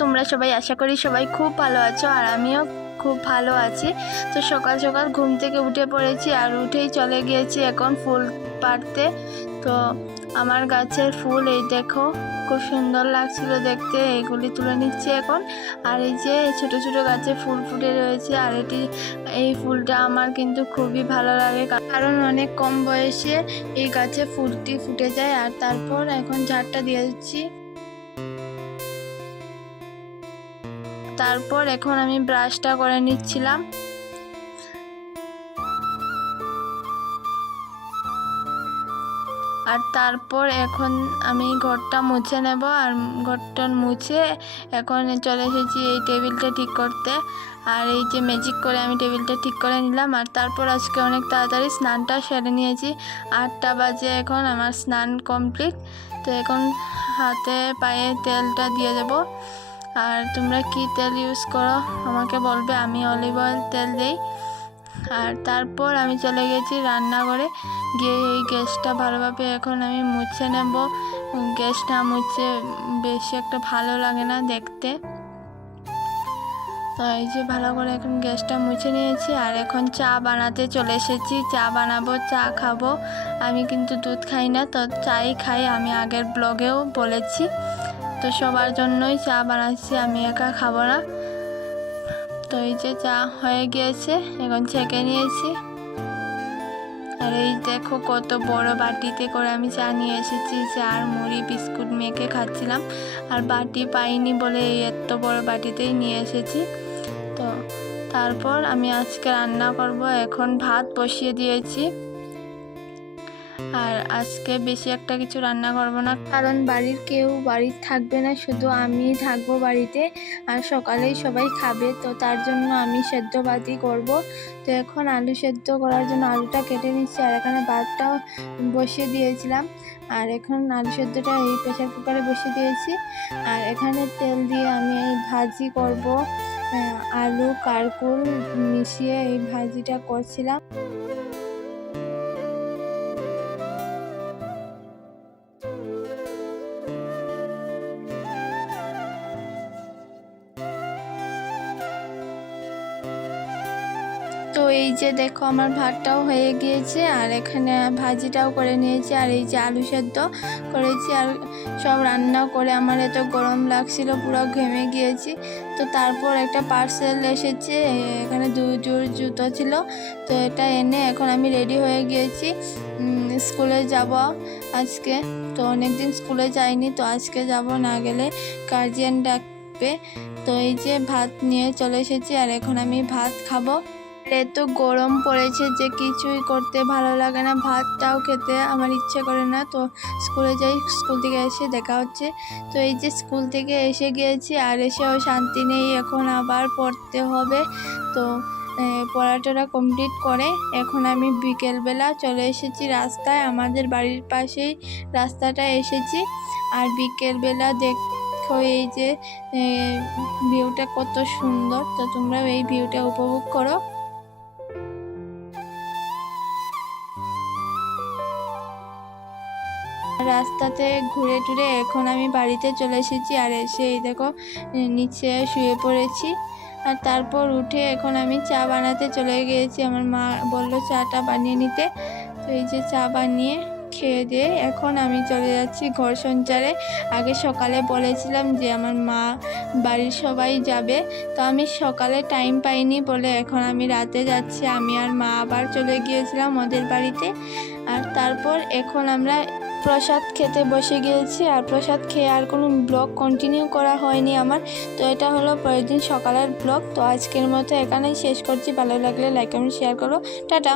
তোমরা সবাই আশা করি সবাই খুব ভালো আছো আর আমিও খুব ভালো আছি। তো সকাল সকাল ঘুম থেকে উঠে পড়েছি আর উঠেই চলে গিয়েছি এখন ফুল পাড়তে। তো আমার গাছের ফুল, এই দেখো, খুব সুন্দর লাগছিল দেখতে। এইগুলি তুলে নিচ্ছি এখন। আর এই যে ছোট ছোট গাছে ফুল ফুটে রয়েছে আর এটি, এই ফুলটা আমার কিন্তু খুবই ভালো লাগে। কারণ অনেক কম বয়সে এই গাছে ফুলটি ফুটে যায় আর তারপর এখন ঝাড়টা দিয়ে দিচ্ছি। তারপর এখন আমি ব্রাশটা করে নিচ্ছিলাম। আর তারপর এখন আমি ঘরটা মুছে নেব আর ঘরটা মুছে এখন চলে এসেছি এই টেবিলটা ঠিক করতে। আর এই যে ম্যাজিক করে আমি টেবিলটা ঠিক করে নিলাম। আর তারপর আজকে অনেক তাড়াতাড়ি স্নানটা সেরে নিয়েছি। আটটা বাজে এখন আমার স্নান কমপ্লিট তো এখন হাতে পায়ে তেলটা দিয়ে দেবো। আর তোমরা কি তেল ইউজ করো? আমাকে বলবে, আমি অলিভ অয়েল তেল দিই। আর তারপর আমি চলে গেছি রান্নাঘরে। গিয়ে এই গ্যাসটা ভালোভাবে এখন আমি মুছে নেব। গ্যাসটা মুছে বেশি একটা ভালো লাগে না দেখতে। তো এই যে ভালো করে এখন গ্যাসটা মুছে নিয়েছি। আর এখন চা বানাতে চলে এসেছি। চা বানাবো, চা খাব। আমি কিন্তু দুধ খাই না, তো চাই খাই। আমি আগের ব্লগেও বলেছি। তো সবার জন্যই চা বানাচ্ছি, আমি একা খাব না। তো এই যে চা হয়ে গিয়েছে, এখন ছেঁকে নিয়েছি। আর এই দেখো কত বড় বাটিতে করে আমি চা নিয়ে এসেছি চা আর মুড়ি, বিস্কুট মেখে খাচ্ছিলাম। আর বাটি পাইনি বলে এই এত বড় বাটিতেই নিয়ে এসেছি। তো তারপর আমি আজকে রান্না করব, এখন ভাত বসিয়ে দিয়েছি। আর আজকে বেশি একটা কিছু রান্না করব না। কারণ বাড়ির কেউ বাড়ির থাকবে না, শুধু আমি থাকব বাড়িতে আর সকালেই সবাই খাবে। তো তার জন্য আমি সেদ্ধ ভাতই করব। তো এখন আলু সেদ্ধ করার জন্য আলুটা কেটে নিচ্ছি আর এখানে ভাতটাও বসিয়ে দিয়েছিলাম। আর এখন আলু সেদ্ধটা এই প্রেশার কুকারে বসিয়ে দিয়েছি। আর এখানে তেল দিয়ে আমি এই ভাজি করব। আলু, কারকুল মিশিয়ে এই ভাজিটা করছিলাম। এই যে দেখো আমার ভাতটাও হয়ে গিয়েছে, আর এখানে ভাজিটাও করে নিয়েছি, আর এই যে আলু সেদ্ধ করেছি, আর সব রান্না করে আমার এত গরম লাগছিল, পুরো ঘেমে গিয়েছি। তো তারপর একটা পার্সেল এসেছে, এখানে দু জোর জুতো ছিল, তো এটা এনে এখন আমি রেডি হয়ে গিয়েছি। স্কুলে যাব আজকে, তো অনেক দিন স্কুলে যাইনি, তো আজকে যাব না গেলে গার্জিয়ান ডাকবে। তো এই যে ভাত নিয়ে চলে এসেছি, আর এখন আমি ভাত খাব। এত গরম পড়েছে যে কিছুই করতে ভালো লাগে না। ভাতটাও খেতে আমার ইচ্ছে করে না। তো স্কুলে যাই স্কুল থেকে এসে দেখা হচ্ছে। তো এই যে স্কুল থেকে এসে গিয়েছি আর এসেও শান্তি নেই। এখন আবার পড়তে হবে। তো আহ, পড়াটা কমপ্লিট করে। এখন আমি বিকেলবেলা চলে এসেছি রাস্তায়। আমাদের বাড়ির পাশেই রাস্তাটা এসেছি। আর বিকেলবেলা দেখো এই যে ভিউটা কত সুন্দর। তো তোমরাও এই ভিউটা উপভোগ করো। রাস্তাতে ঘুরে টুরে এখন আমি বাড়িতে চলে এসেছি আর এসে এই দেখো নিচে শুয়ে পড়েছি। আর তারপর উঠে এখন আমি চা বানাতে চলে গিয়েছি। আমার মা বলল চাটা বানিয়ে নিতে। তো এই যে চা বানিয়ে খেয়ে দিয়ে এখন আমি চলে যাচ্ছি ঘর সঞ্চারে। আগে সকালে বলেছিলাম যে আমার মা বাড়ির সবাই যাবে। তো আমি সকালে টাইম পাইনি বলে এখন আমি রাতে যাচ্ছি। আমি আর মা আবার চলে গিয়েছিলাম ওদের বাড়িতে। আর তারপর এখন আমরা প্রসাদ খেতে বসে গিয়েছি আর প্রসাদ খেয়ে আর কোনো ব্লগ কন্টিনিউ করা হয়নি আমার। তো এটা হলো পরের দিন সকালের ব্লগ। তো আজকের মতো এখানেই শেষ করছি। ভালো লাগলে লাইক কমেন্ট শেয়ার করো। টাটা।